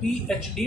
PhD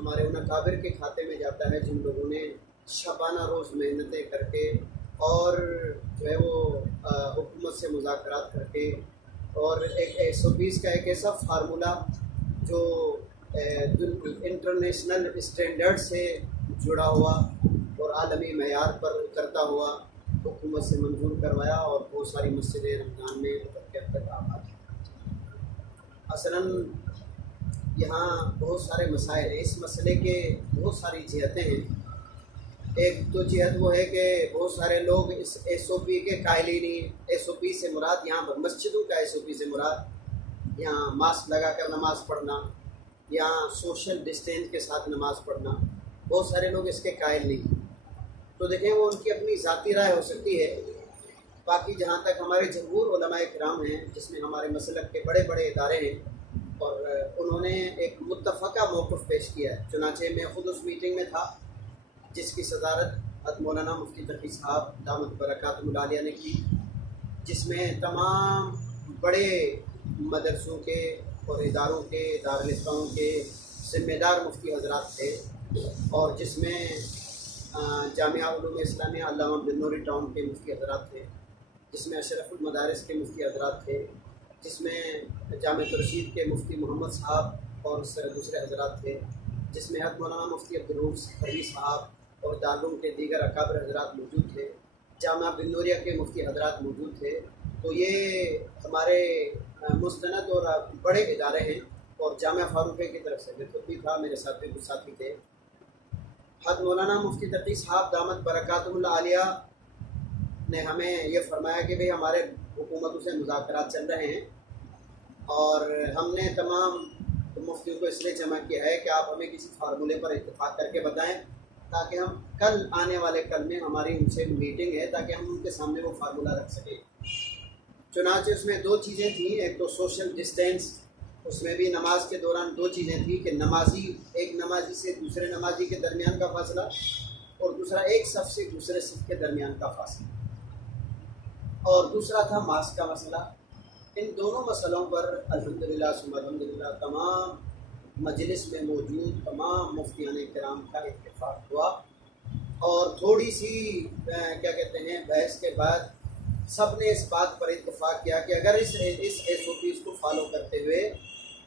ہمارے ان اکابر کے کھاتے میں جاتا ہے جن لوگوں نے شبانہ روز محنتیں کر کے اور جو ہے وہ حکومت سے مذاکرات کر کے اور ایک 120 کا ایک ایسا فارمولہ جو انٹرنیشنل اسٹینڈرڈ سے جڑا ہوا اور عالمی معیار پر اترتا ہوا حکومت سے منظور کروایا اور بہت ساری مسجدیں رمضان میں اتر کے اب تک آباد ہیں۔ اصلاً یہاں بہت سارے مسائل ہیں، اس مسئلے کے بہت ساری جہتیں ہیں۔ ایک تو جہت وہ ہے کہ بہت سارے لوگ اس SOP کے قائل ہی نہیں۔ SOP سے مراد یہاں پر مسجدوں کا SOP سے مراد یہاں ماسک لگا کر نماز پڑھنا، یہاں سوشل ڈسٹینس کے ساتھ نماز پڑھنا، بہت سارے لوگ اس کے قائل نہیں۔ تو دیکھیں وہ ان کی اپنی ذاتی رائے ہو سکتی ہے، باقی جہاں تک ہمارے جمہور علماء کرام ہیں جس میں ہمارے مسلک کے بڑے بڑے ادارے ہیں اور انہوں نے ایک متفقہ موقف پیش کیا ہے۔ چنانچہ میں خود اس میٹنگ میں تھا جس کی صدارت مولانا مفتی تقی صاحب دامت برکاتہ العالیہ نے کی، جس میں تمام بڑے مدرسوں کے اور اداروں کے دارالفتاؤں کے ذمہ دار مفتی حضرات تھے، اور جس میں جامعہ علوم اسلامیہ علامہ بنوری ٹاؤن کے مفتی حضرات تھے، جس میں اشرف المدارس کے مفتی حضرات تھے، جس میں جامع رشید کے مفتی محمد صاحب اور دوسرے حضرات تھے، جس میں حضرت مولانا مفتی عبدالرؤوف سکھروی صاحب اور دارالعلوم کے دیگر اکابر حضرات موجود تھے، جامعہ بنوریہ کے مفتی حضرات موجود تھے۔ تو یہ ہمارے مستند اور بڑے ادارے ہیں، اور جامعہ فاروقیہ کی طرف سے میں خود بھی تھا، میرے ساتھ بھی کچھ ساتھی تھے۔ حضرت مولانا مفتی تقی صاحب دامت برکاتہ العالیہ نے ہمیں یہ فرمایا کہ بھئی ہمارے حکومتوں سے مذاکرات چل رہے ہیں، اور ہم نے تمام مفتیوں کو اس لیے جمع کیا ہے کہ آپ ہمیں کسی فارمولے پر اتفاق کر کے بتائیں، تاکہ ہم کل آنے والے کل میں ہماری ان سے میٹنگ ہے تاکہ ہم ان کے سامنے وہ فارمولہ رکھ سکیں۔ چنانچہ اس میں دو چیزیں تھیں، ایک تو سوشل ڈسٹینس، اس میں بھی نماز کے دوران دو چیزیں تھیں کہ ایک نمازی سے دوسرے نمازی کے درمیان کا فاصلہ، اور دوسرا ایک صف سے دوسرے صف کے درمیان کا فاصلہ، اور دوسرا تھا ماسک کا مسئلہ۔ ان دونوں مسئلوں پر الحمدللہ ثم الحمدللہ تمام مجلس میں موجود تمام مفتیان کرام کا اتفاق ہوا، اور تھوڑی سی کیا کہتے ہیں بحث کے بعد سب نے اس بات پر اتفاق کیا کہ اگر اس SOPs کو فالو کرتے ہوئے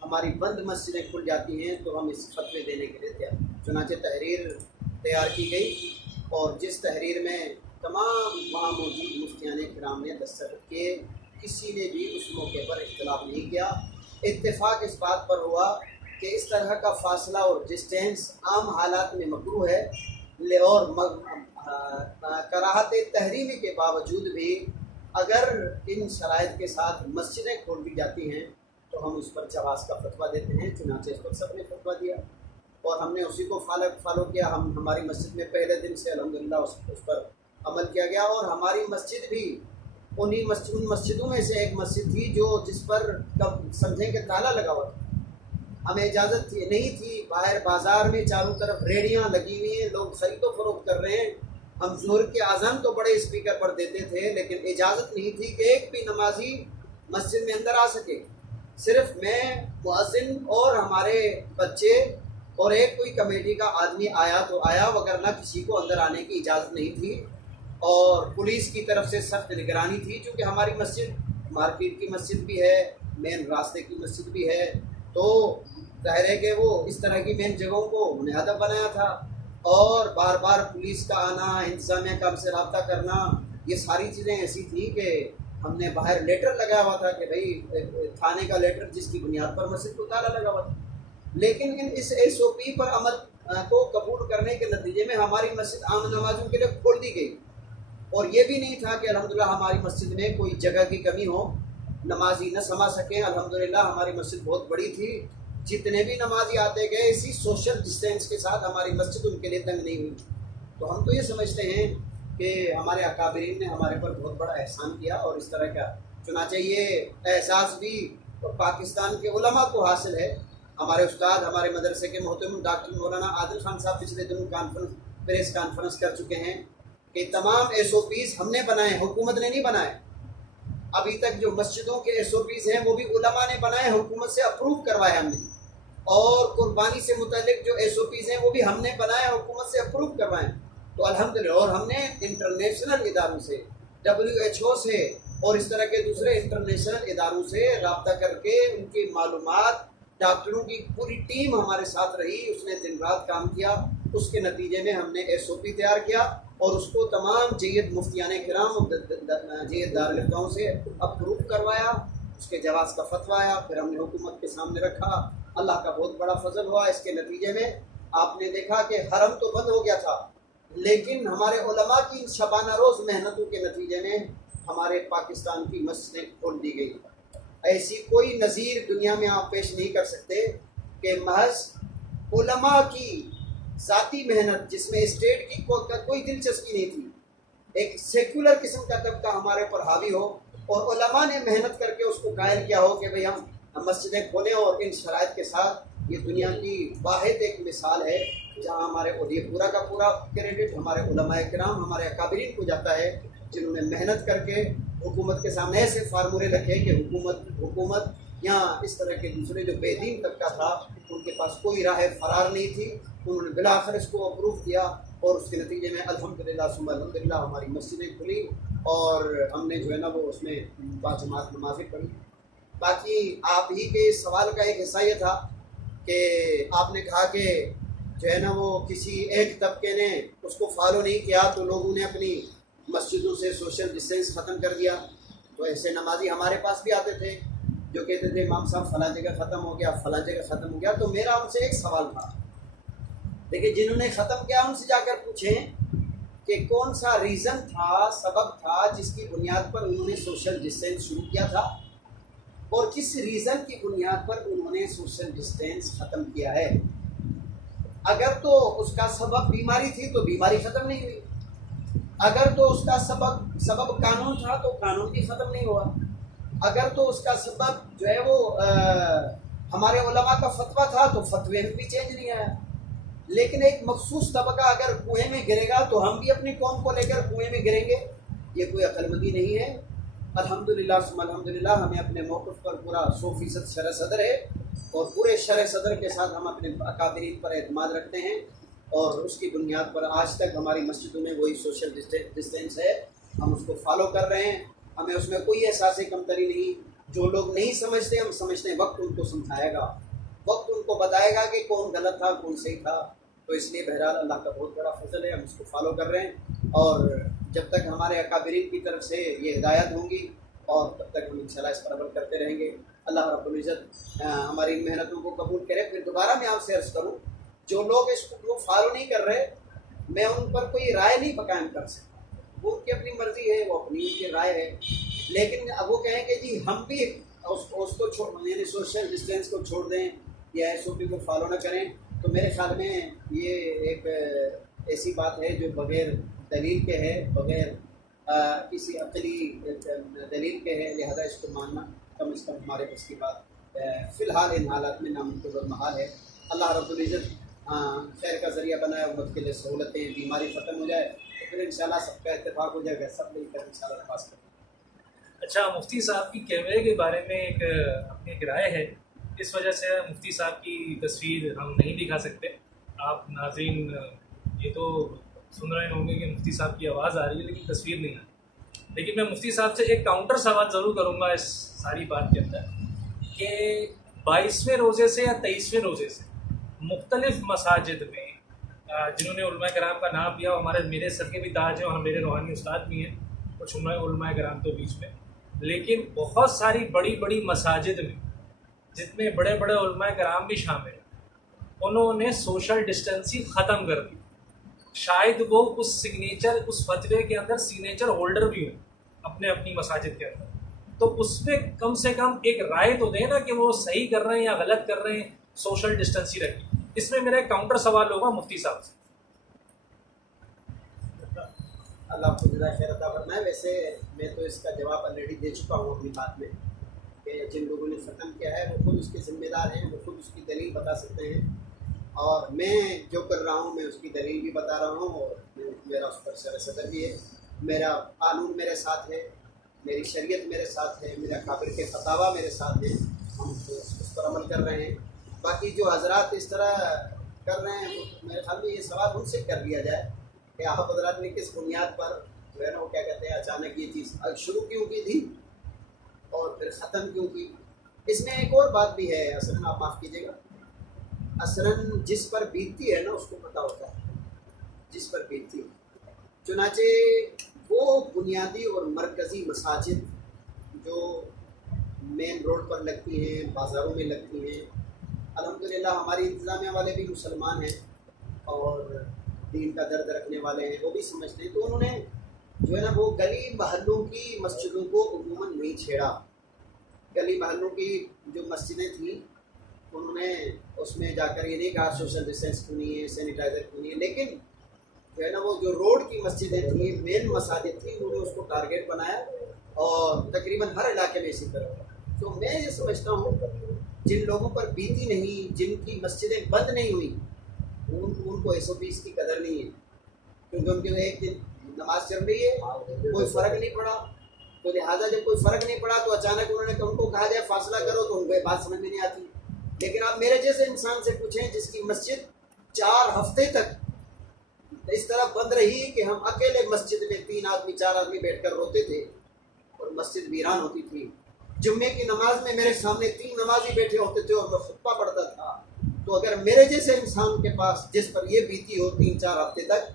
ہماری بند مسجدیں کھل جاتی ہیں تو ہم اس فتوے دینے کے لیے تیار۔ چنانچہ تحریر تیار کی گئی، اور جس تحریر میں تمام وہاں موجود مفتیان کرام نے دستخط کیے، کسی نے بھی اس موقع پر اختلاف نہیں کیا۔ اتفاق اس بات پر ہوا کہ اس طرح کا فاصلہ اور ڈسٹینس عام حالات میں مکروہ ہے، اور کراہت تحریمی کے باوجود بھی اگر ان شرائط کے ساتھ مسجدیں کھول دی جاتی ہیں تو ہم اس پر جواز کا فتویٰ دیتے ہیں۔ چنانچہ اس پر سب نے فتویٰ دیا اور ہم نے اسی کو فالو کیا۔ ہماری مسجد میں پہلے دن سے الحمدللہ اس پر عمل کیا گیا، اور ہماری مسجد بھی ان مسجدوں میں سے ایک مسجد تھی جس پر سمجھیں کہ تالا لگا ہوا تھا۔ ہمیں اجازت نہیں تھی، باہر بازار میں چاروں طرف ریڑیاں لگی ہوئی ہیں، لوگ خرید و فروخت کر رہے ہیں، ہم ظہر کے اذان تو بڑے اسپیکر پر دیتے تھے، لیکن اجازت نہیں تھی کہ ایک بھی نمازی مسجد میں اندر آ سکے۔ صرف میں، مؤذن اور ہمارے بچے اور ایک کوئی کمیٹی کا آدمی آیا تو آیا، وگرنہ کسی کو اندر آنے کی اجازت نہیں تھی، اور پولیس کی طرف سے سخت نگرانی تھی، چونکہ ہماری مسجد مارکیٹ کی مسجد بھی ہے، مین راستے کی مسجد بھی ہے، تو ظاہر ہے کہ وہ اس طرح کی مین جگہوں کو انہوں نے ہدف بنایا تھا، اور بار بار پولیس کا آنا، انتظامیہ کا ہم سے رابطہ کرنا، یہ ساری چیزیں ایسی تھیں کہ ہم نے باہر لیٹر لگایا ہوا تھا کہ بھئی تھانے کا لیٹر، جس کی بنیاد پر مسجد کو تالا لگا ہوا تھا۔ لیکن اس SOP پر عمل کو قبول کرنے کے نتیجے میں ہماری مسجد عام نمازوں کے لیے کھول دی گئی، اور یہ بھی نہیں تھا کہ الحمدللہ ہماری مسجد میں کوئی جگہ کی کمی ہو، نمازی نہ سما سکیں۔ الحمدللہ ہماری مسجد بہت بڑی تھی، جتنے بھی نمازی آتے گئے اسی سوشل ڈسٹینس کے ساتھ ہماری مسجد ان کے لیے تنگ نہیں ہوئی۔ تو ہم تو یہ سمجھتے ہیں کہ ہمارے اکابرین نے ہمارے پر بہت بڑا احسان کیا، اور اس طرح کا چنانچہ یہ احساس بھی پاکستان کے علماء کو حاصل ہے۔ ہمارے استاد، ہمارے مدرسے کے محترم ڈاکٹر مولانا عادل خان صاحب پچھلے دنوں پریس کانفرنس کر چکے ہیں کہ تمام SOPs ہم نے بنائے، حکومت نے نہیں بنائے۔ ابھی تک جو مسجدوں کے SOPs ہیں وہ بھی علماء نے بنائے، حکومت سے اپروو کروائے ہم نے۔ اور قربانی سے متعلق جو SOPs ہیں وہ بھی ہم نے بنائے، حکومت سے اپروو کروائے. تو الحمدللہ، اور ہم نے انٹرنیشنل اداروں سے، WHO سے اور اس طرح کے دوسرے انٹرنیشنل اداروں سے رابطہ کر کے ان کی معلومات، ڈاکٹروں کی پوری ٹیم ہمارے ساتھ رہی، اس نے دن رات کام کیا. اس کے نتیجے میں ہم نے SOP تیار کیا اور اس کو تمام جید مفتیان کرام جید دارالفتاؤں سے اپروو کروایا. اس کے جواز کا فتویٰ آیا، پھر ہم نے حکومت کے سامنے رکھا. اللہ کا بہت بڑا فضل ہوا. اس کے نتیجے میں آپ نے دیکھا کہ حرم تو بند ہو گیا تھا، لیکن ہمارے علماء کی ان شبانہ روز محنتوں کے نتیجے میں ہمارے پاکستان کی مسجدیں کھول دی گئی. ایسی کوئی نظیر دنیا میں آپ پیش نہیں کر سکتے کہ محض علماء کی ذاتی محنت، جس میں اسٹیٹ کی کوئی دلچسپی نہیں تھی، ایک سیکولر قسم کا طبقہ ہمارے اوپر حاوی ہو اور علماء نے محنت کر کے اس کو قائل کیا ہو کہ بھئی ہم مسجدیں کھولیں. اور ان شرائط کے ساتھ یہ دنیا کی واحد ایک مثال ہے جہاں ہمارے یہ پورا کا پورا کریڈٹ ہمارے علماء کرام، ہمارے اکابرین کو جاتا ہے، جنہوں نے محنت کر کے حکومت کے سامنے ایسے فارمولے رکھے کہ حکومت یا اس طرح کے دوسرے جو بے دین طبقہ تھا ان کے پاس کوئی راہ فرار نہیں تھی. انہوں نے بالآخر اس کو اپروو کیا اور اس کے نتیجے میں الحمدللہ ثم الحمدللہ ہماری مسجدیں کھلی اور ہم نے جو ہے نا وہ اس میں باجماعت نمازیں پڑھی. باقی آپ ہی کے سوال کا ایک حصہ یہ تھا کہ آپ نے کہا کہ جو ہے نا وہ کسی ایک طبقے نے اس کو فالو نہیں کیا تو لوگوں نے اپنی مسجدوں سے سوشل ڈسٹینس ختم کر دیا. تو ایسے نمازی ہمارے پاس بھی آتے تھے جو کہتے تھے امام صاحب فلاں جگہ ختم ہو گیا، فلاں جگہ ختم ہو گیا. تو میرا ان سے ایک سوال تھا، دیکھیں جنہوں نے ختم کیا ان سے جا کر پوچھیں کہ کون سا ریزن تھا، سبب تھا جس کی بنیاد پر انہوں نے سوشل ڈسٹینس شروع کیا تھا اور کس ریزن کی بنیاد پر انہوں نے سوشل ڈسٹینس ختم کیا ہے. اگر تو اس کا سبب بیماری تھی تو بیماری ختم نہیں ہوئی، اگر تو اس کا سبب قانون تھا تو قانون بھی ختم نہیں ہوا، اگر تو اس کا سبب جو ہے وہ ہمارے علماء کا فتویٰ تھا تو فتوے میں بھی چینج نہیں آیا. لیکن ایک مخصوص طبقہ اگر کنویں میں گرے گا تو ہم بھی اپنی قوم کو لے کر کنویں میں گریں گے، یہ کوئی عقل مندی نہیں ہے. الحمدللہ ثم الحمدللہ ہمیں اپنے موقف پر پورا 100% شرح صدر ہے اور پورے شرح صدر کے ساتھ ہم اپنے اکابرین پر اعتماد رکھتے ہیں اور اس کی بنیاد پر آج تک ہماری مسجدوں میں وہی سوشل ڈسٹینس ہے، ہم اس کو فالو کر رہے ہیں. ہمیں اس میں کوئی احساس کمتری نہیں. جو لوگ نہیں سمجھتے ہم سمجھتے ہیں وقت ان کو سمجھائے گا، وقت ان کو بتائے گا کہ کون غلط تھا کون صحیح تھا. تو اس لیے بہرحال اللہ کا بہت بڑا فضل ہے، ہم اس کو فالو کر رہے ہیں اور جب تک ہمارے اکابرین کی طرف سے یہ ہدایت ہوں گی اور تب تک ہم انشاءاللہ اس پر عمل کرتے رہیں گے. اللہ رب العزت ہماری محنتوں کو قبول کرے. پھر دوبارہ میں آپ سے عرض کروں، جو لوگ اس کو فالو نہیں کر رہے میں ان پر کوئی رائے نہیں قائم کر سکتا، وہ ان کی اپنی مرضی ہے، وہ اپنی ان کی رائے ہے. لیکن اب وہ کہیں کہ جی ہم بھی اس کو یعنی سوشل ڈسٹینس کو چھوڑ دیں یا SOP کو فالو نہ کریں، تو میرے خیال میں یہ ایک ایسی بات ہے جو بغیر دلیل کے ہے، بغیر کسی عقلی دلیل کے ہے. لہذا اس کو ماننا کم از کم ہمارے بس کی بات فی الحال ان حالات میں ناممکن محال ہے. اللہ رب العزت خیر کا ذریعہ بنائے، امت کے لیے سہولتیں، بیماری ختم ہو جائے تو پھر انشاءاللہ سب کا اتفاق ہو جائے گا، سب مل کر انشاءاللہ نماز کریں. اچھا، مفتی صاحب کی کیمرے کے بارے میں اپنی ایک رائے ہے، اس وجہ سے مفتی صاحب کی تصویر ہم نہیں دکھا سکتے. آپ ناظرین یہ تو سن رہے ہوں گے کہ مفتی صاحب کی آواز آ رہی ہے لیکن تصویر نہیں آ رہی. لیکن میں مفتی صاحب سے ایک کاؤنٹر سوال ضرور کروں گا اس ساری بات کے اندر کہ 22ویں روزے سے یا 23ویں روزے سے مختلف مساجد میں جنہوں نے علماء کرام کا نام لیا، ہمارے میرے سر کے بھی تاج ہیں اور میرے روحانی استاد بھی ہیں کچھ علماء کرام تو بیچ میں، لیکن بہت ساری بڑی بڑی مساجد میں جس میں بڑے بڑے علماء کرام بھی شامل ہیں انہوں نے سوشل ڈسٹینسنگ ختم کر دی. شاید وہ اس فتوے کے اندر سگنیچر ہولڈر بھی ہوں اپنے اپنی مساجد کے اندر، تو اس پہ کم سے کم ایک رائے تو دیں نا کہ وہ صحیح کر رہے ہیں یا غلط کر رہے ہیں سوشل ڈسٹینسنگ رکھی. اس میں میرا ایک کاؤنٹر سوال ہوگا مفتی صاحب سے. اللہ کو جزائے خیر عطا فرمائے. ویسے میں تو اس کا جواب آلریڈی دے چکا ہوں اپنی بات میں کہ جن لوگوں نے ختم کیا ہے وہ خود اس کے ذمہ دار ہیں، وہ خود اس کی دلیل بتا سکتے ہیں اور میں جو کر رہا ہوں میں اس کی دلیل بھی بتا رہا ہوں اور میرا اس پر شرح صدر بھی ہے. میرا قانون میرے ساتھ ہے، میری شریعت میرے ساتھ ہے، میرا کابر کے فتاویٰ میرے ساتھ ہیں، ہم اس پر عمل کر رہے ہیں باقی جو حضرات اس طرح کر رہے ہیں، میرے خیال میں یہ سوال ان سے کر لیا جائے کہ آپ حضرات نے کس بنیاد پر جو ہے نا وہ کیا کہتے ہیں اچانک یہ چیز شروع کیوں کی تھی اور پھر ختم کیوں کی. اس میں ایک اور بات بھی ہے اصلاً، آپ معاف کیجیے گا، اصلاً جس پر بیتتی ہے نا اس کو پتہ ہوتا ہے جس پر بیتتی ہے. چنانچہ وہ بنیادی اور مرکزی مساجد جو مین روڈ پر لگتی ہیں، بازاروں میں لگتی ہیں، الحمدللہ ہماری انتظامیہ والے بھی مسلمان ہیں اور دین کا درد رکھنے والے ہیں، وہ بھی سمجھتے ہیں. تو انہوں نے جو ہے نا وہ گلی محلوں کی مسجدوں کو عموماً نہیں چھیڑا. گلی محلوں کی جو مسجدیں تھیں انہوں نے اس میں جا کر یہ نہیں کہا سوشل ڈسٹینس کیوں نہیں ہے، سینیٹائزر کیوں نہیں ہے، لیکن جو ہے نا وہ جو روڈ کی مسجدیں تھیں، مین مساجد تھیں، انہوں نے اس کو ٹارگیٹ بنایا اور تقریباً ہر علاقے میں اسی طرح. تو میں یہ سمجھتا ہوں جن لوگوں پر بیتی نہیں، جن کی مسجدیں بند نہیں ہوئیں، ان کو ایس او پیز کی قدر نہیں ہے، کیونکہ ان کے ایک دن نماز چل رہی ہے، کوئی فرق نہیں پڑا. تو لہٰذا جب کوئی فرق نہیں پڑا تو اچانک انہوں نے ان کو کہا جائے فاصلہ کرو تو ان کو یہ بات سمجھ میں نہیں آتی. لیکن آپ میرے جیسے انسان سے پوچھیں جس کی مسجد 4 ہفتے تک اس طرح بند رہی کہ ہم اکیلے مسجد میں 3 آدمی 4 آدمی بیٹھ کر روتے تھے اور مسجد ویران ہوتی تھی. جمعے کی نماز میں میرے سامنے 3 نمازی بیٹھے ہوتے تھے اور میں خطبہ پڑھتا تھا. تو اگر میرے جیسے انسان کے پاس جس پر یہ بیتی ہو 3-4 ہفتے تک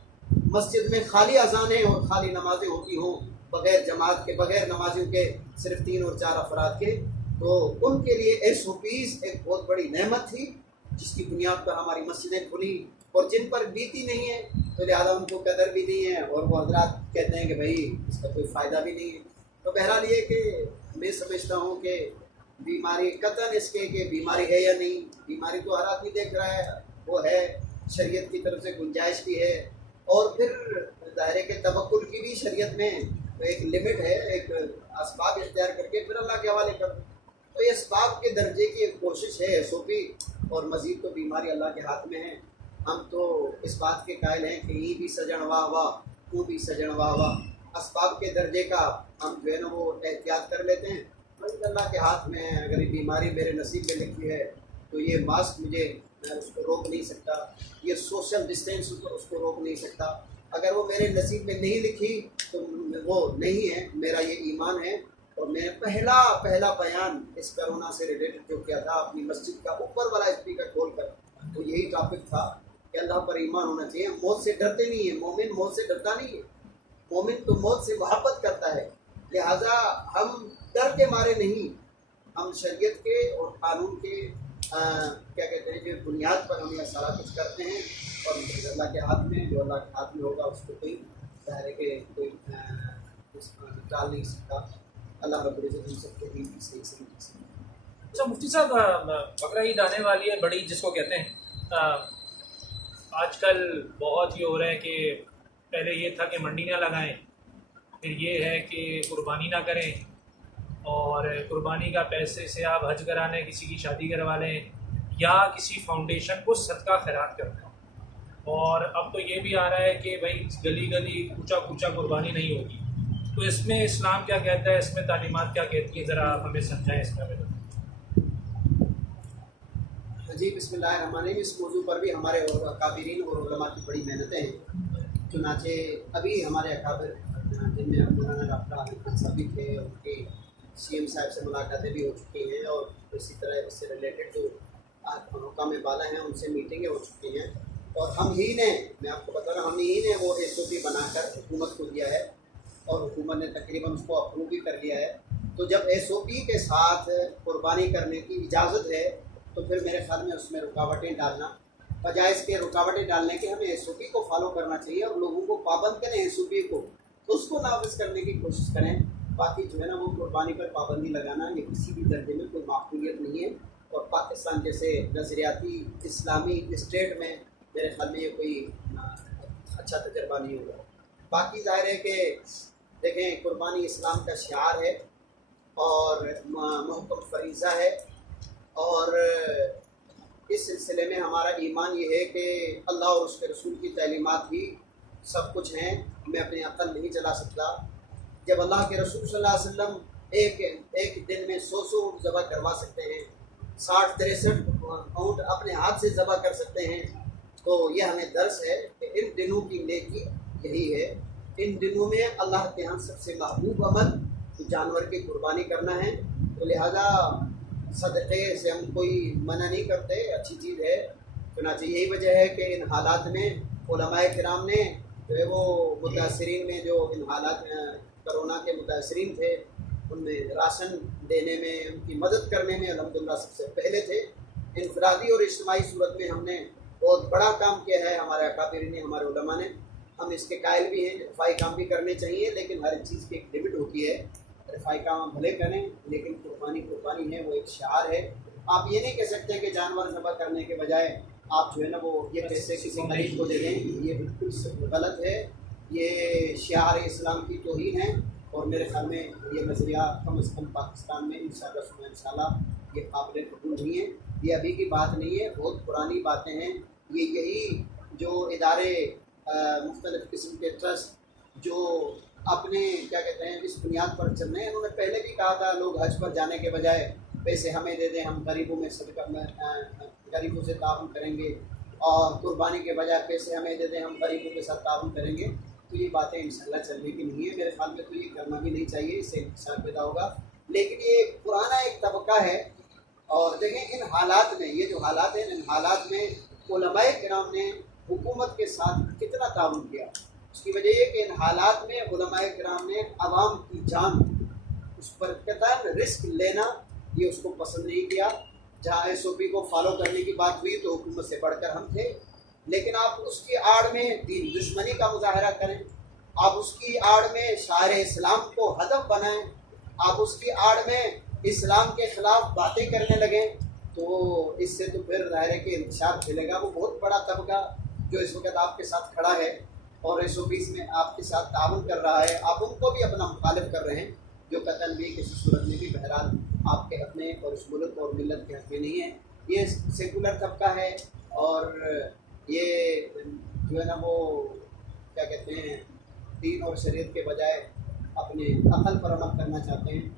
مسجد میں خالی اذانیں اور خالی نمازیں ہوتی ہوں بغیر جماعت کے، بغیر نمازیوں کے، صرف 3 اور 4 افراد کے، تو ان کے لیے ایس او پیز ایک بہت بڑی نعمت تھی جس کی بنیاد پر ہماری مسجدیں کھلی. اور جن پر بیتی نہیں ہے تو لہٰذا ان کو قدر بھی نہیں ہے اور وہ حضرات کہتے ہیں کہ بھائی اس کا کوئی فائدہ بھی نہیں ہے. تو بہرحال یہ کہ میں سمجھتا ہوں کہ بیماری قطعاً اس کے کہ بیماری ہے یا نہیں، بیماری تو ہر آدمی دیکھ رہا ہے، وہ ہے، شریعت کی طرف سے گنجائش بھی ہے، اور پھر ظاہر کے توکل کی بھی شریعت میں ایک لمٹ ہے، ایک اسباب اختیار کر کے پھر اللہ کے حوالے کر. تو یہ اسباب کے درجے کی ایک کوشش ہے صوفی، اور مزید تو بیماری اللہ کے ہاتھ میں ہے. ہم تو اس بات کے قائل ہیں کہ یہ بھی سجن واہ واہ تو بھی سجن واہ واہ. اسباب کے درجے کا ہم جو ہے نا وہ احتیاط کر لیتے ہیں، مگر اللہ کے ہاتھ میں ہے. اگر یہ بیماری میرے نصیب میں لکھی ہے تو یہ ماسک مجھے اس کو روک نہیں سکتا، یہ سوشل ڈسٹینس اس کو روک نہیں سکتا. اگر وہ میرے نصیب میں نہیں لکھی تو وہ نہیں ہے. میرا یہ ایمان ہے. اور میں نے پہلا بیان اس کرونا سے ریلیٹڈ جو کیا تھا اپنی مسجد کا اوپر والا اسپیکر کھول کر، تو یہی ٹاپک تھا کہ اللہ پر ایمان ہونا چاہیے. موت سے ڈرتے نہیں ہیں، مومن موت سے ڈرتا نہیں ہے، مومن تو موت سے محبت کرتا ہے. لہٰذا ہم ڈر کے مارے نہیں، ہم شریعت کے اور قانون کے کیا کہتے ہیں جو بنیاد پر ہم یہ سارا کچھ کرتے ہیں. اور اللہ کے ہاتھ میں، جو اللہ کے ہاتھ میں ہوگا اس کو کوئی ظاہر ہے کہ کوئی ٹال نہیں سکتا. اللہ رب العزت ہم سب کے دین کی صحیح سمجھ سکتا. اچھا مفتی صاحب، بقرہ عید آنے والی ہے، بڑی جس کو کہتے ہیں، آج کل بہت یہ ہو رہا ہے کہ پہلے یہ تھا کہ منڈی نہ لگائیں، پھر یہ ہے کہ قربانی نہ کریں، اور قربانی کا پیسے سے آپ حج کرانے کسی کی شادی کروا لیں یا کسی فاؤنڈیشن کو صدقہ خیرات کرنا. اور اب تو یہ بھی آ رہا ہے کہ بھائی گلی گلی کوچا کوچا قربانی نہیں ہوگی. تو اس میں اسلام کیا کہتا ہے، اس میں تعلیمات کیا کہتی ہے، ذرا آپ ہمیں سمجھائیں اس میں. جی بسم اللہ الرحمن الرحیم. اس موضوع پر بھی ہمارے اکابرین اور علماء کی بڑی محنتیں ہیں. چنانچہ ابھی ہمارے اکابر جن میں مولانا ڈاکٹر عامر خان صاحب بھی تھے، ان کی سی ایم صاحب سے ملاقاتیں بھی ہو چکی ہیں، اور اسی طرح اس سے ریلیٹڈ جو حکام بالا ہیں ان سے میٹنگیں ہو چکی ہیں. اور ہم ہی نے، میں آپ کو بتا رہا ہوں، ہم ہی نے وہ ایس او پی بنا کر حکومت کو دیا ہے اور حکومت نے تقریباً اس کو اپروو بھی کر لیا ہے. تو جب ایس او پی کے ساتھ قربانی کرنے کی اجازت ہے تو پھر میرے خیال میں اس میں رکاوٹیں ڈالنا بجائے اس کے رکاوٹیں ڈالنے کے ہمیں ایس او پی کو فالو کرنا چاہیے اور لوگوں کو پابند کریں ایس او پی کو، اس کو نافذ کرنے کی کوشش کریں. باقی جو ہے نا وہ قربانی پر پابندی لگانا یہ کسی بھی درجے میں کوئی معقولیت نہیں ہے. اور پاکستان جیسے نظریاتی اسلامی اسٹیٹ میں میرے خیال میں یہ کوئی اچھا تجربہ نہیں ہوگا. باقی ظاہر ہے کہ دیکھیں قربانی اسلام کا شعار ہے اور محکم فریضہ ہے، اور اس سلسلے میں ہمارا ایمان یہ ہے کہ اللہ اور اس کے رسول کی تعلیمات ہی سب کچھ ہیں. میں اپنی عقل نہیں چلا سکتا. جب اللہ کے رسول صلی اللہ علیہ وسلم ایک دن میں 100 ذبح کروا سکتے ہیں، 60-63 اونٹ اپنے ہاتھ سے ذبح کر سکتے ہیں، تو یہ ہمیں درس ہے کہ ان دنوں کی نیکی یہی ہے۔ ان دنوں میں اللہ کے ہاں سب سے محبوب عمل جانور کی قربانی کرنا ہے، تو لہذا صدقے سے ہم کوئی منع نہیں کرتے، اچھی چیز ہے۔ چنانچہ یہی وجہ ہے کہ ان حالات میں علماء کرام نے جو ہے وہ متاثرین میں، جو ان حالات میں کرونا کے متاثرین تھے، ان میں راشن دینے میں، ان کی مدد کرنے میں الحمدللہ سب سے پہلے تھے۔ انفرادی اور اجتماعی صورت میں ہم نے بہت بڑا کام کیا ہے، ہمارے اکابرین نے، ہمارے علماء نے، ہم اس کے قائل بھی ہیں۔ رفائی کام بھی کرنے چاہیے، لیکن ہر چیز کی ایک لمٹ ہوتی ہے۔ رفائی کام ہم بھلے کریں، لیکن قربانی ہے، وہ ایک شعار ہے۔ آپ یہ نہیں کہہ سکتے کہ جانور ذبح کرنے کے بجائے آپ جو ہے نا وہ یہ پیسے کسی غریب کو دے دیں، یہ بالکل غلط ہے۔ یہ شعار اسلام کی توہین ہے، اور میرے خیال میں یہ نظریہ کم از کم پاکستان میں انشاءاللہ یہ قابل قبول نہیں ہے۔ یہ ابھی کی بات نہیں ہے، بہت پرانی باتیں ہیں۔ یہی جو ادارے مختلف قسم کے ٹرسٹ جو اپنے کیا کہتے ہیں اس بنیاد پر چل رہے ہیں، انہوں نے پہلے بھی کہا تھا لوگ حج پر جانے کے بجائے پیسے ہمیں دے دیں، ہم غریبوں میں صدقہ غریبوں سے تعاون کریں گے، اور قربانی کے بجائے پیسے ہمیں دے دیں، ہم غریبوں کے ساتھ تعاون کریں گے۔ تو یہ باتیں انشاءاللہ چلنے کی نہیں ہے، میرے خیال میں تو یہ کرنا بھی نہیں چاہیے، اس سے انکسار پیدا ہوگا۔ لیکن یہ پرانا ایک طبقہ ہے، اور دیکھیں ان حالات میں، یہ جو حالات ہیں ان حالات میں علماء کرام نے حکومت کے ساتھ کتنا تعاون کیا۔ اس کی وجہ یہ کہ ان حالات میں علماء کرام نے عوام کی جان اس پر قطعاً رسک لینا یہ اس کو پسند نہیں کیا۔ جہاں ایس او پی کو فالو کرنے کی بات ہوئی تو حکومت سے بڑھ کر ہم تھے، لیکن آپ اس کی آڑ میں دین دشمنی کا مظاہرہ کریں، آپ اس کی آڑ میں شاعر اسلام کو ہدف بنائیں، آپ اس کی آڑ میں اسلام کے خلاف باتیں کرنے لگیں، تو اس سے تو پھر ظاہر ہے کہ انتشار پھیلے گا۔ وہ بہت بڑا طبقہ جو اس وقت آپ کے ساتھ کھڑا ہے اور ایس او پیز میں آپ کے ساتھ تعاون کر رہا ہے، آپ ان کو بھی اپنا مخالف کر رہے ہیں، جو قتل بھی کسی صورت میں بھی بہرحال آپ کے حق میں اور اس ملک اور ملت کے حق میں نہیں ہے۔ یہ سیکولر طبقہ ہے، اور یہ جو ہے نا وہ کیا کہتے ہیں دین اور شریعت کے بجائے اپنے عقل پر عمل کرنا چاہتے ہیں۔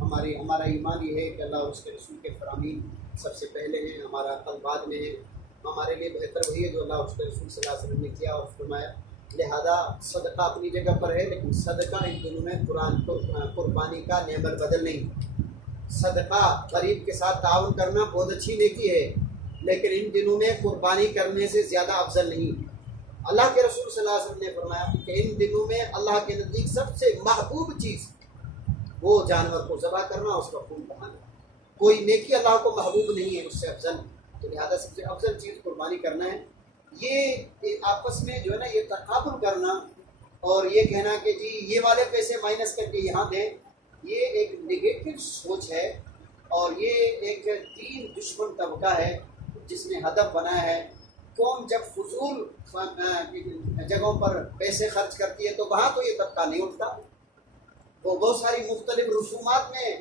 ہمارا ایمان یہ ہے کہ اللہ اور اس کے رسول کے فرامین سب سے پہلے ہیں، ہمارا عقل بعد میں ہے۔ ہمارے لیے بہتر وہی ہے جو اللہ اور اس کے رسول صلی اللہ علیہ وسلم نے کیا اور فرمایا۔ لہذا صدقہ اپنی جگہ پر ہے، لیکن صدقہ ان دنوں میں قربانی کا نعم البدل نہیں۔ صدقہ غریب کے ساتھ تعاون کرنا بہت اچھی نیکی ہے، لیکن ان دنوں میں قربانی کرنے سے زیادہ افضل نہیں۔ اللہ کے رسول صلی اللہ علیہ وسلم نے فرمایا کہ ان دنوں میں اللہ کے نزدیک سب سے محبوب چیز وہ جانور کو ذبح کرنا، اس کا خون بہانا۔ کوئی نیکی اللہ کو محبوب نہیں ہے اس سے افضل، تو لہذا سب سے افضل چیز قربانی کرنا ہے۔ یہ آپس میں جو ہے نا یہ تقابل کرنا اور یہ کہنا کہ جی یہ والے پیسے مائنس کر کے یہاں دیں، یہ ایک نگیٹو سوچ ہے، اور یہ ایک دین دشمن طبقہ ہے جس نے ہدف بنایا ہے۔ قوم جب فضول جگہوں پر پیسے خرچ کرتی ہے تو وہاں تو یہ طبقہ نہیں اٹھتا۔ وہ بہت ساری مختلف رسومات میں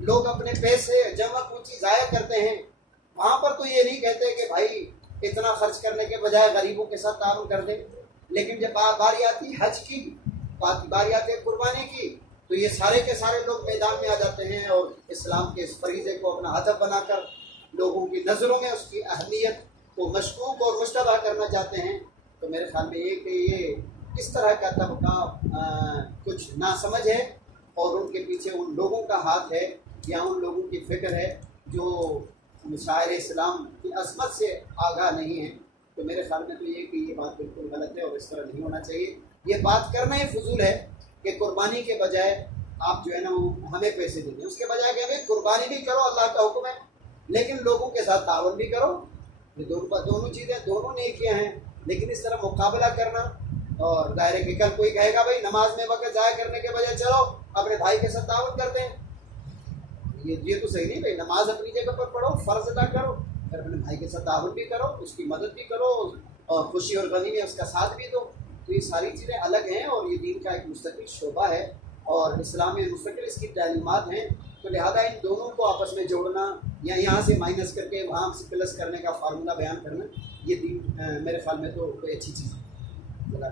لوگ اپنے پیسے جمع پونچی ضائع کرتے ہیں، وہاں پر تو یہ نہیں کہتے کہ بھائی اتنا خرچ کرنے کے بجائے غریبوں کے ساتھ تعاون کر دیں۔ لیکن جب باری آتی حج کی، باری آتی ہے قربانی کی، تو یہ سارے کے سارے لوگ میدان میں آ جاتے ہیں اور اسلام کے اس فریضے کو اپنا ہدف بنا کر لوگوں کی نظروں میں اس کی اہمیت کو مشکوک اور مشتبہ کرنا چاہتے ہیں۔ تو میرے خیال میں یہ کہ یہ اس طرح کا طبقہ کچھ ناسمجھ ہے، اور ان کے پیچھے ان لوگوں کا ہاتھ ہے یا ان لوگوں کی فکر ہے جو شاعر اسلام کی عظمت سے آگاہ نہیں ہے۔ تو میرے خیال میں تو یہ کہ یہ بات بالکل غلط ہے اور اس طرح نہیں ہونا چاہیے۔ یہ بات کرنا ہی فضول ہے کہ قربانی کے بجائے آپ جو ہے نا وہ ہمیں پیسے دیں، اس کے بجائے کہ ہمیں قربانی بھی کرو، اللہ کا حکم ہے، لیکن لوگوں کے ساتھ تعاون بھی کرو۔ یہ دونوں چیزیں دونوں نیکیاں ہیں، لیکن اس طرح مقابلہ کرنا، اور ظاہر ہے کہ کل کوئی کہے گا بھائی نماز میں وقت ضائع کرنے کے بجائے چلو اپنے بھائی کے ساتھ تعاون کرتے ہیں، یہ تو صحیح نہیں۔ بھائی نماز اپنی جگہ پر پڑھو، فرض ادا کرو، پھر اپنے بھائی کے ساتھ تعاون بھی کرو، اس کی مدد بھی کرو، اور خوشی اور غمی میں اس کا ساتھ بھی دو۔ تو یہ ساری چیزیں الگ ہیں، اور یہ دین کا ایک مستقل شعبہ ہے، اور اسلام میں مستقل اس کی تعلیمات ہیں۔ تو لہذا ان دونوں کو آپس میں جوڑنا یا یہاں سے مائنس کر کے وہاں سے پلس کرنے کا فارمولہ بیان کرنا، یہ دین میرے خیال میں تو کوئی اچھی چیز ہے۔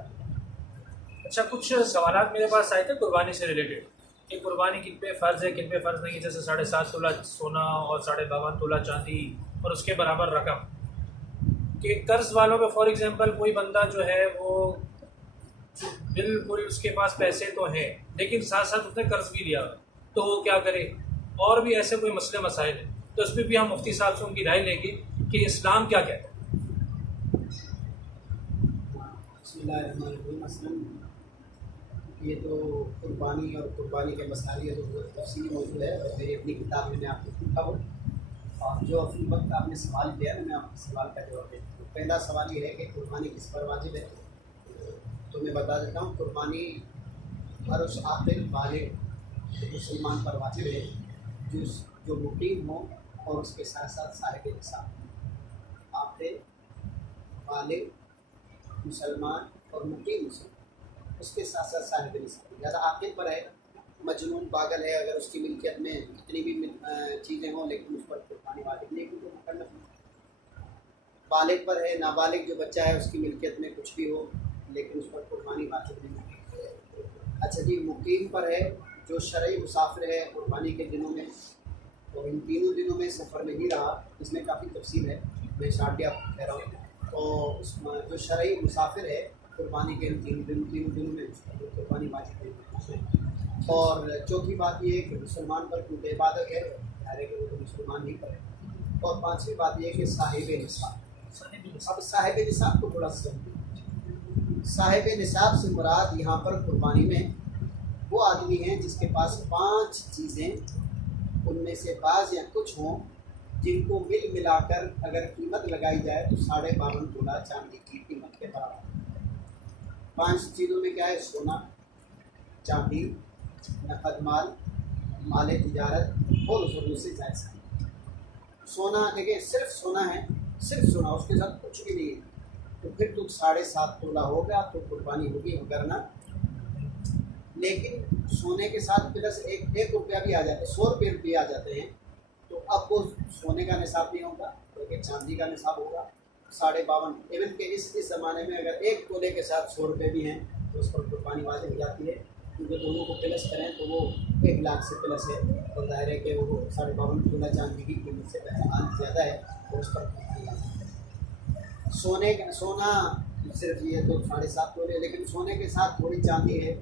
اچھا، کچھ سوالات میرے پاس آئے تھے قربانی سے ریلیٹڈ کہ قربانی کن پہ فرض ہے، کن پہ فرض نہیں ہے، جیسے 7.5 تولہ سونا اور 52.5 تولہ چاندی اور اس کے برابر رقم. کہ قرض والوں پہ فار ایگزامپل کوئی بندہ جو ہے وہ بالکل اس کے پاس پیسے تو ہیں لیکن ساتھ ساتھ اس نے قرض بھی لیا تو وہ کیا کرے, اور بھی ایسے کوئی مسئلے مسائل ہیں, تو اس پہ بھی ہم مفتی صاحب سے ان کی رائے لیں گے کہ اسلام کیا کہتا ہے. بسم اللہ الرحمن الرحیم. مثلاً یہ تو قربانی اور قربانی کے مسائل یہ تو بہت تفصیلی موضوع ہے اور میری اپنی کتاب میں آپ کو لکھا ہوں, اور جو فی وقت آپ نے سوال کیا ہے میں آپ کے سوال کا جواب دیتا ہوں. پہلا سوال یہ ہے کہ قربانی کس پر واجب ہے, تو میں بتا دیتا ہوں. قربانی ہر اس عاقل بالغ مسلمان پر واجب ہے جو مقیم ہو اور اس کے ساتھ ساتھ صاحب نصاب. عاقل بالغ مسلمان اور مقیم مسلمان اس کے ساتھ ساتھ صاحب نصاب. زیادہ عاقل پر ہے, مجنون پاگل ہے, اگر اس کی ملکیت میں کتنی بھی چیزیں ہوں لیکن اس پر قربانی واجب نہیں کیونکہ مکلف نہیں. بالغ پر ہے, نابالغ جو بچہ ہے اس کی ملکیت میں کچھ بھی ہو لیکن اس پر قربانی واجب نہیں. اچھا جی, مقیم پر ہے جو شرعی مسافر ہے قربانی کے دنوں میں, تو ان تینوں دنوں میں سفر نہیں رہا, اس میں کافی تفصیل ہے, میں شارٹلی آپ کو کہہ رہا ہوں. تو اس جو شرعی مسافر ہے قربانی کے تینوں دنوں میں اس پر قربانی واجب نہیں. اور چوتھی بات یہ ہے کہ مسلمان پر کیونکہ عبادت ہے ظاہر ہے کہ وہ تو مسلمان ہی پر ہے. اور پانچویں بات یہ ہے کہ صاحب نصاب. اب صاحب نصاب کو تھوڑا سا سمجھیں. صاحب نصاب سے مراد یہاں پر قربانی میں وہ آدمی ہیں جس کے پاس 5 چیزیں ان میں سے بعض یا کچھ ہوں جن کو ملا کر اگر قیمت لگائی جائے تو 52.5 تولہ چاندی کی قیمت کے برابر. 5 چیزوں میں کیا ہے؟ سونا, چاندی, نقد مال, مال تجارت اور ضرورت سے زائد سامان. سونا دیکھیں صرف سونا ہے, صرف سونا, اس کے ساتھ کچھ بھی نہیں ہے, تو پھر تو 7.5 تولہ ہوگا تو قربانی ہوگی وغیرہ. لیکن سونے کے ساتھ پلس ایک روپیہ بھی آ جاتا ہے, 100 روپے بھی آ جاتے ہیں, تو اب وہ سونے کا نصاب نہیں ہوگا بلکہ چاندی کا نصاب ہوگا 52.5. ایون کہ اس زمانے میں اگر 1 تولے کے ساتھ 100 روپے بھی ہیں تو اس پر قربانی واجب ہو جاتی ہے, کیونکہ دونوں کو پلس کریں تو وہ 1 لاکھ سے پلس ہے, تو ظاہر ہے کہ وہ 52.5 تولہ چاندی کی قیمت سے زیادہ ہے تو اس پر قربانی واجب ہے. سونا صرف یہ تو 7.5 تولے, لیکن سونے کے ساتھ تھوڑی چاندی ہے,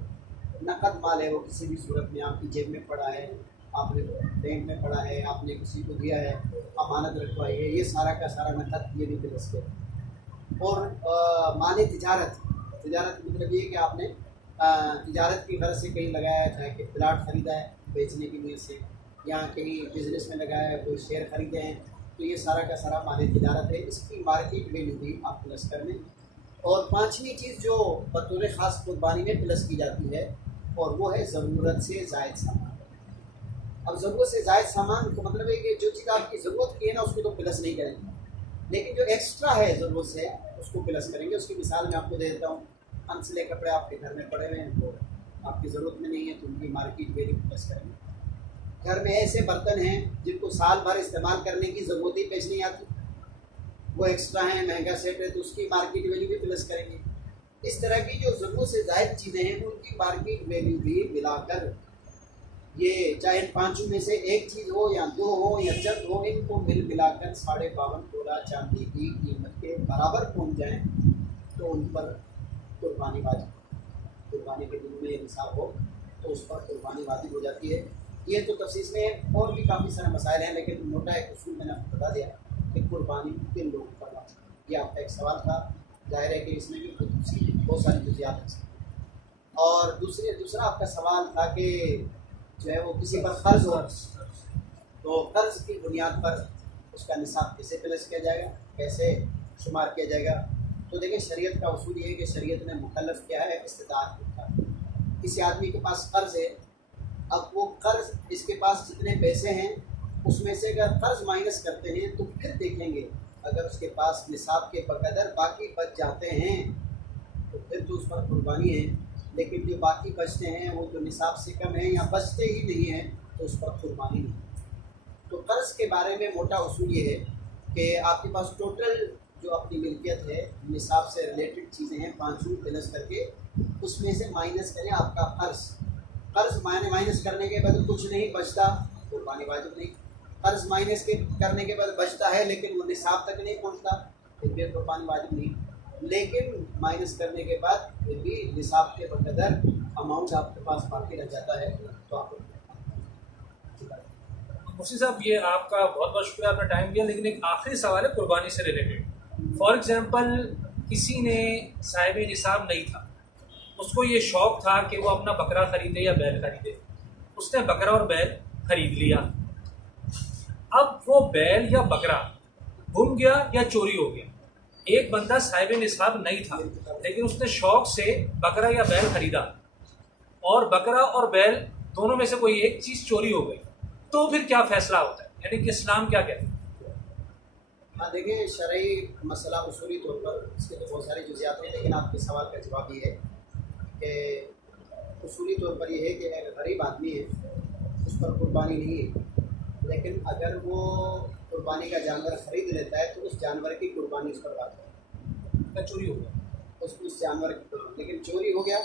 نقد مال ہے, وہ کسی بھی صورت میں آپ کی جیب میں پڑا ہے, آپ نے بینک میں پڑا ہے, آپ نے کسی کو دیا ہے, امانت رکھوائی ہے, یہ سارا کا سارا نقد یہ بھی پلس ہے. اور مال تجارت مطلب یہ کہ آپ نے تجارت کی غرض سے کہیں لگایا ہے, چاہے کہ پلاٹ خریدا ہے بیچنے کی نیت سے, یا کہیں بزنس میں لگایا ہے, کوئی شیئر خریدے ہیں, تو یہ سارا کا سارا مال تجارت ہے, اس کی مارکیٹ ویلیو بھی آپ پلس کر لیں. اور 5ویں چیز جو بطور خاص قربانی میں پلس کی جاتی ہے اور وہ ہے ضرورت سے زائد سامان. اب ضرورت سے زائد سامان کا مطلب ہے کہ جو چیز آپ کی ضرورت کی ہے نا اس کو تو پلس نہیں کریں گے, لیکن جو ایکسٹرا ہے ضرورت سے اس کو پلس کریں گے. اس کی مثال میں آپ کو دے دیتا ہوں. انسلے کپڑے آپ کے گھر میں پڑے ہوئے ہیں, وہ آپ کی ضرورت میں نہیں ہے تو ان کی مارکیٹ ویلیو پلس کریں گے. گھر میں ایسے برتن ہیں جن کو سال بھر استعمال کرنے کی ضرورت ہی پیش نہیں آتی, وہ ایکسٹرا ہیں, مہنگا سیٹ ہے, تو اس کی مارکیٹ ویلیو بھی پلس کریں گے. اس طرح کی جو ضرورت سے زائد چیزیں ہیں ان کی مارکیٹ ویلیو بھی ملا کر, یہ چاہے 5 میں سے ایک چیز ہو یا 2 ہو یا چند ہو, ان کو ملا کر 52.5 تولہ چاندی کی قیمت کے برابر پہنچ جائیں تو ان پر قربانی واجب. قربانی کے دن میں یہ نصاب ہو تو اس پر قربانی واجب ہو جاتی ہے. یہ تو تفصیل میں اور بھی کافی سارے مسائل ہیں, لیکن موٹا ایک اصول میں نے آپ کو بتا دیا کہ قربانی کن لوگوں پر واجب. یہ آپ کا ایک سوال تھا, ظاہر ہے کہ اس میں بھی بہت ساری جزیات ہیں. اور دوسرا آپ کا سوال تھا کہ جو ہے وہ کسی پر قرض ہو تو قرض کی بنیاد پر اس کا نصاب کیسے پلس کیا جائے گا, کیسے شمار کیا جائے گا. تو دیکھیں شریعت کا اصول یہ ہے کہ شریعت نے مکلف کیا ہے استطاعت کے. کسی آدمی کے پاس قرض ہے, اب وہ قرض اس کے پاس جتنے پیسے ہیں اس میں سے اگر قرض مائنس کرتے ہیں تو پھر دیکھیں گے اگر اس کے پاس نصاب کے بقدر باقی بچ جاتے ہیں تو پھر تو اس پر قربانی ہے, لیکن جو باقی بچتے ہیں وہ جو نصاب سے کم ہیں یا بچتے ہی نہیں ہیں تو اس پر قربانی نہیں. تو قرض کے بارے میں موٹا اصول یہ ہے کہ آپ کے پاس ٹوٹل جو اپنی ملکیت ہے نصاب سے ریلیٹڈ چیزیں ہیں 5 پلس کر کے اس میں سے مائنس کریں آپ کا قرض مائنس کرنے کے بعد کچھ نہیں بچتا قربانی واجب نہیں. قرض مائنس کے کرنے کے بعد بچتا ہے لیکن وہ نصاب تک نہیں پہنچتا پھر بھی قربانی واجب نہیں، لیکن مائنس کرنے کے بعد پھر بھی نصاب کے بقدر اماؤنٹ آپ کے پاس باقی رہ جاتا ہے تو آپ مفتی صاحب یہ آپ کا بہت بہت شکریہ، آپ نے ٹائم دیا، لیکن ایک آخری سوال ہے قربانی سے ریلیٹڈ۔ فار ایگزامپل کسی نے صاحب نصاب نہیں تھا، اس کو یہ شوق تھا کہ وہ اپنا بکرا خریدے یا بیل خریدے، اس نے بکرا اور بیل خرید لیا، اب وہ بیل یا بکرا گم گیا یا چوری ہو گیا۔ ایک بندہ صاحب نصاب نہیں تھا لیکن اس نے شوق سے بکرا یا بیل خریدا اور بکرا اور بیل دونوں میں سے کوئی ایک چیز چوری ہو گئی، تو پھر کیا فیصلہ ہوتا ہے؟ یعنی کہ اسلام کیا کہتے ہیں؟ ہاں دیکھیں، شرعی مسئلہ اصولی طور پر اس کے تو بہت ساری جزیات ہیں، لیکن آپ کے سوال کا جواب یہ ہے کہ اصولی طور پر یہ ہے کہ اگر غریب آدمی ہے اس پر قربانی نہیں ہے، لیکن اگر وہ قربانی کا جانور خرید لیتا ہے تو اس جانور کی قربانی اس پر واجب ہے۔ چوری ہو گیا، اس جانور کی قربانی، لیکن چوری ہو گیا،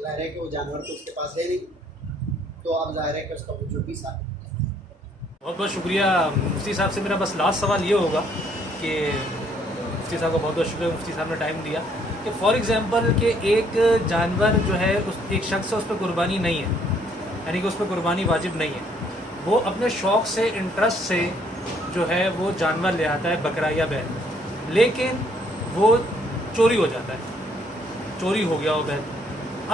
ظاہر ہے کہ وہ جانور تو اس کے پاس ہے نہیں، تو اب ظاہر ہے کہ اس کا وجوب بھی ثابت ہے۔ بہت بہت شکریہ مفتی صاحب سے۔ میرا بس لاسٹ سوال یہ ہوگا کہ مفتی صاحب کا بہت بہت شکریہ، مفتی صاحب نے ٹائم دیا، کہ فار ایگزامپل کہ ایک جانور جو ہے اس ایک شخص سے اس پہ قربانی نہیں ہے، یعنی کہ اس پہ قربانی واجب نہیں ہے، وہ اپنے شوق سے انٹرسٹ سے جو ہے وہ جانور لے آتا ہے بکرا یا بیل، لیکن وہ چوری ہو جاتا ہے، چوری ہو گیا وہ بیل،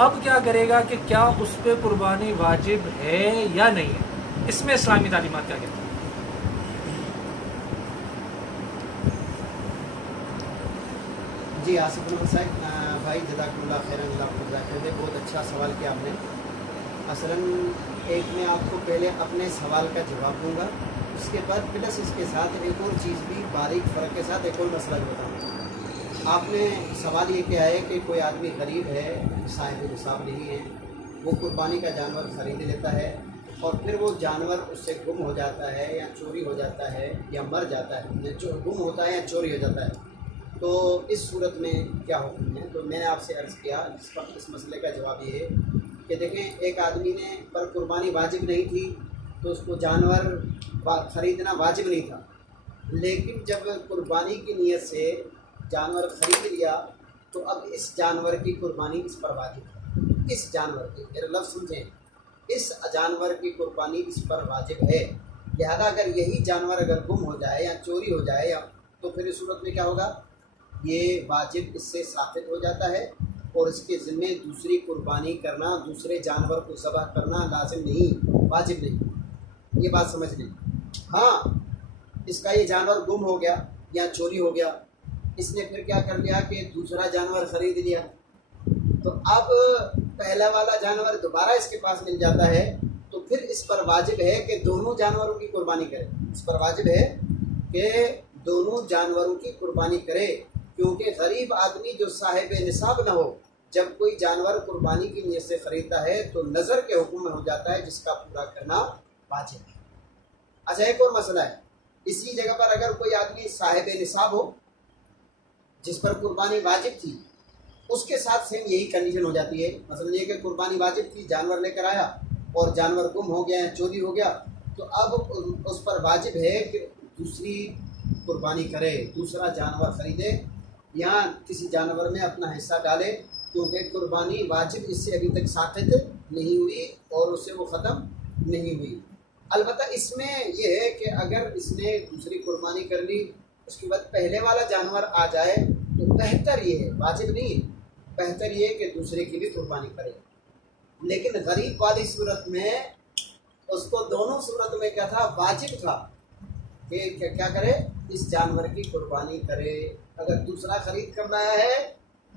اب کیا کرے گا کہ کیا اس پہ قربانی واجب ہے یا نہیں ہے؟ اس میں اسلامی تعلیمات کیا کہتے ہیں؟ جی آصف الحمد صاحب بھائی جزاک اللہ خیر، اللہ کو جزاک خیر، بہت اچھا سوال کیا آپ نے۔ اصلاً ایک میں آپ کو پہلے اپنے سوال کا جواب دوں گا، اس کے بعد پلس اس کے ساتھ ایک اور چیز بھی باریک فرق کے ساتھ ایک اور مسئلہ بھی بتاؤں۔ آپ نے سوال یہ کیا ہے کہ کوئی آدمی غریب ہے، صاحب نصاب نہیں ہے، وہ قربانی کا جانور خرید لیتا ہے اور پھر وہ جانور اس سے گم ہو جاتا ہے یا چوری ہو جاتا ہے یا مر جاتا ہے، یا جو گم ہوتا ہے یا چوری ہو جاتا ہے، تو اس صورت میں کیا حکم ہے؟ تو میں نے آپ سے عرض کیا اس وقت اس مسئلے کا جواب یہ ہے کہ دیکھیں، ایک آدمی نے پر قربانی واجب نہیں تھی تو اس کو جانور خریدنا واجب نہیں تھا، لیکن جب قربانی کی نیت سے جانور خرید لیا تو اب اس جانور کی قربانی اس پر واجب ہے۔ اس جانور کی، میرا لفظ سمجھیں، اس جانور کی قربانی اس پر واجب ہے، لہذا اگر یہی جانور اگر گم ہو جائے یا چوری ہو جائے تو پھر اس صورت میں کیا ہوگا؟ یہ واجب اس سے ثابت ہو جاتا ہے اور اس کے ذمے دوسری قربانی کرنا، دوسرے جانور کو ذبح کرنا لازم نہیں، واجب نہیں، یہ بات سمجھ لیں۔ ہاں، اس کا یہ جانور گم ہو گیا یا چوری ہو گیا، اس نے پھر کیا کر لیا کہ دوسرا جانور خرید لیا، تو اب پہلا والا جانور دوبارہ اس کے پاس مل جاتا ہے، تو پھر اس پر واجب ہے کہ دونوں جانوروں کی قربانی کرے، اس پر واجب ہے کہ دونوں جانوروں کی قربانی کرے، کیونکہ غریب آدمی جو صاحب نصاب نہ ہو، جب کوئی جانور قربانی کی نیت سے خریدتا ہے تو نظر کے حکم میں ہو جاتا ہے، جس کا پورا کرنا واجب ہے۔ اچھا، ایک اور مسئلہ ہے، اسی جگہ پر اگر کوئی آدمی صاحب نصاب ہو جس پر قربانی واجب تھی، اس کے ساتھ سیم یہی کنڈیشن ہو جاتی ہے، مثلا یہ کہ قربانی واجب تھی، جانور لے کر آیا اور جانور گم ہو گیا یا چوری ہو گیا، تو اب اس پر واجب ہے کہ دوسری قربانی کرے، دوسرا جانور خریدے یا کسی جانور میں اپنا حصہ ڈالے، کیونکہ قربانی واجب اس سے ابھی تک ثابت نہیں ہوئی اور اس سے وہ ختم نہیں ہوئی۔ البتہ اس میں یہ ہے کہ اگر اس نے دوسری قربانی کر لی، اس کے بعد پہلے والا جانور آ جائے تو بہتر یہ ہے، واجب نہیں، بہتر یہ ہے کہ دوسرے کی بھی قربانی کرے، لیکن غریب والی صورت میں اس کو دونوں صورت میں کیا تھا؟ واجب تھا کہ کیا کرے؟ اس جانور کی قربانی کرے۔ اگر دوسرا خرید کر لایا ہے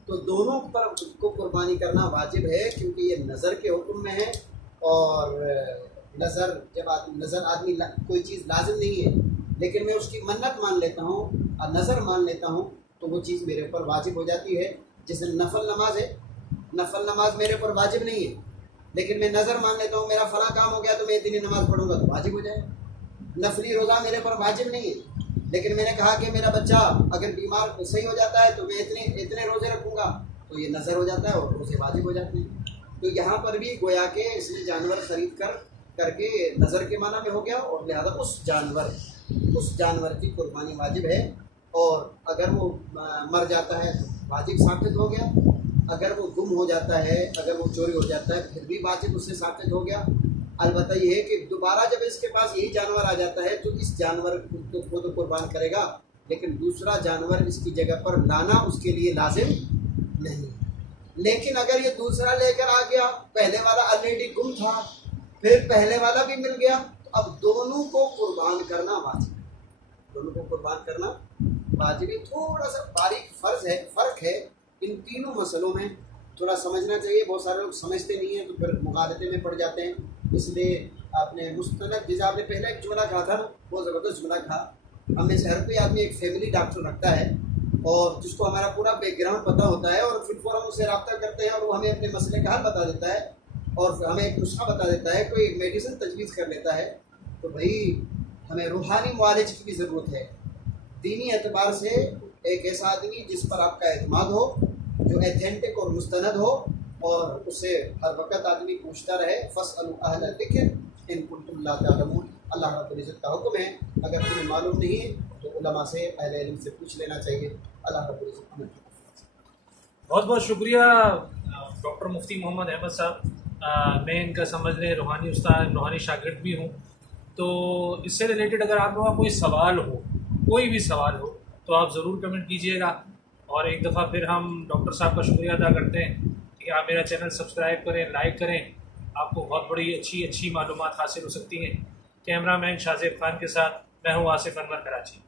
تو دونوں پر کو قربانی کرنا واجب ہے، کیونکہ یہ نظر کے حکم میں ہے، اور نظر جب نظر آدمی کوئی چیز لازم نہیں ہے لیکن میں اس کی منت مان لیتا ہوں اور نظر مان لیتا ہوں تو وہ چیز میرے اوپر واجب ہو جاتی ہے۔ جیسے نفل نماز ہے، نفل نماز میرے اوپر واجب نہیں ہے لیکن میں نظر مان لیتا ہوں، میرا فلاں کام ہو گیا تو میں اتنی نماز پڑھوں گا تو واجب ہو جائے۔ نفلی روزہ میرے پر واجب نہیں ہے لیکن میں نے کہا کہ میرا بچہ اگر بیمار صحیح ہو جاتا ہے تو میں اتنے روزے رکھوں گا، تو یہ نظر ہو جاتا ہے اور روزے واجب ہو جاتے ہیں۔ تو یہاں پر بھی گویا کہ اس نے جانور خرید کر کر کے نظر کے معنی میں ہو گیا، اور لہذا اس جانور کی قربانی واجب ہے، اور اگر وہ مر جاتا ہے تو واجب ثابت ہو گیا، اگر وہ گم ہو جاتا ہے، اگر وہ چوری ہو جاتا ہے پھر بھی واجب اس سے ثابت ہو گیا۔ البتہ یہ ہے کہ دوبارہ جب اس کے پاس یہی جانور آ جاتا ہے تو اس جانور کو خود قربان کرے گا، لیکن دوسرا جانور اس کی جگہ پر لانا اس کے لیے لازم نہیں۔ لیکن اگر یہ دوسرا لے کر آ گیا، پہلے والا آلریڈی گم تھا، پھر پہلے والا بھی مل گیا، تو اب دونوں کو قربان کرنا واجب ہے، دونوں کو قربان کرنا واجب ہے۔ تھوڑا سا باریک فرق ہے ان تینوں مسئلوں میں، تھوڑا سمجھنا چاہیے، بہت سارے لوگ سمجھتے نہیں ہیں تو پھر مغالطے میں پڑ جاتے ہیں۔ اس لیے آپ نے مستند، جیسے آپ نے پہلے ایک جملہ کہا تھا نا، بہت زبردست جملہ کہا، ہم میں سے ہر کوئی آدمی ایک فیملی ڈاکٹر رکھتا ہے، اور جس کو ہمارا پورا بیک گراؤنڈ پتہ ہوتا ہے، اور پھر فوراً اسے رابطہ کرتے ہیں اور وہ ہمیں اپنے مسئلے کا حل بتا دیتا ہے، اور ہمیں ایک نسخہ بتا دیتا ہے، کوئی میڈیسن تجویز کر لیتا ہے۔ تو بھائی ہمیں روحانی معالج کی بھی ضرورت ہے، دینی اعتبار سے ایک ایسا آدمی جس پر آپ کا اعتماد ہو، جو ایتھینٹک اور مستند ہو، اور اسے ہر وقت آدمی پوچھتا رہے۔ فاسألوا اہل الذکر ان کنتم لا تعلمون، اللہ رب العزت کا حکم ہے، اگر تمہیں معلوم نہیں ہے تو علماء سے، اہل علم سے پوچھ لینا چاہیے۔ اللہ رب العزت ہمیں بہت بہت شکریہ ڈاکٹر مفتی محمد احمد صاحب، میں ان کا سمجھ لیں روحانی استاد، روحانی شاگرد بھی ہوں۔ تو اس سے ریلیٹڈ اگر آپ لوگوں کا کوئی سوال ہو، کوئی بھی سوال ہو، تو آپ ضرور کمنٹ کیجیے گا، اور ایک دفعہ پھر ہم ڈاکٹر صاحب کا شکریہ ادا کرتے ہیں کہ آپ میرا چینل سبسکرائب کریں، لائک کریں، آپ کو بہت بڑی اچھی معلومات حاصل ہو سکتی ہیں۔ کیمرہ مین شاہ زیب خان کے ساتھ میں ہوں آصف انور، کراچی۔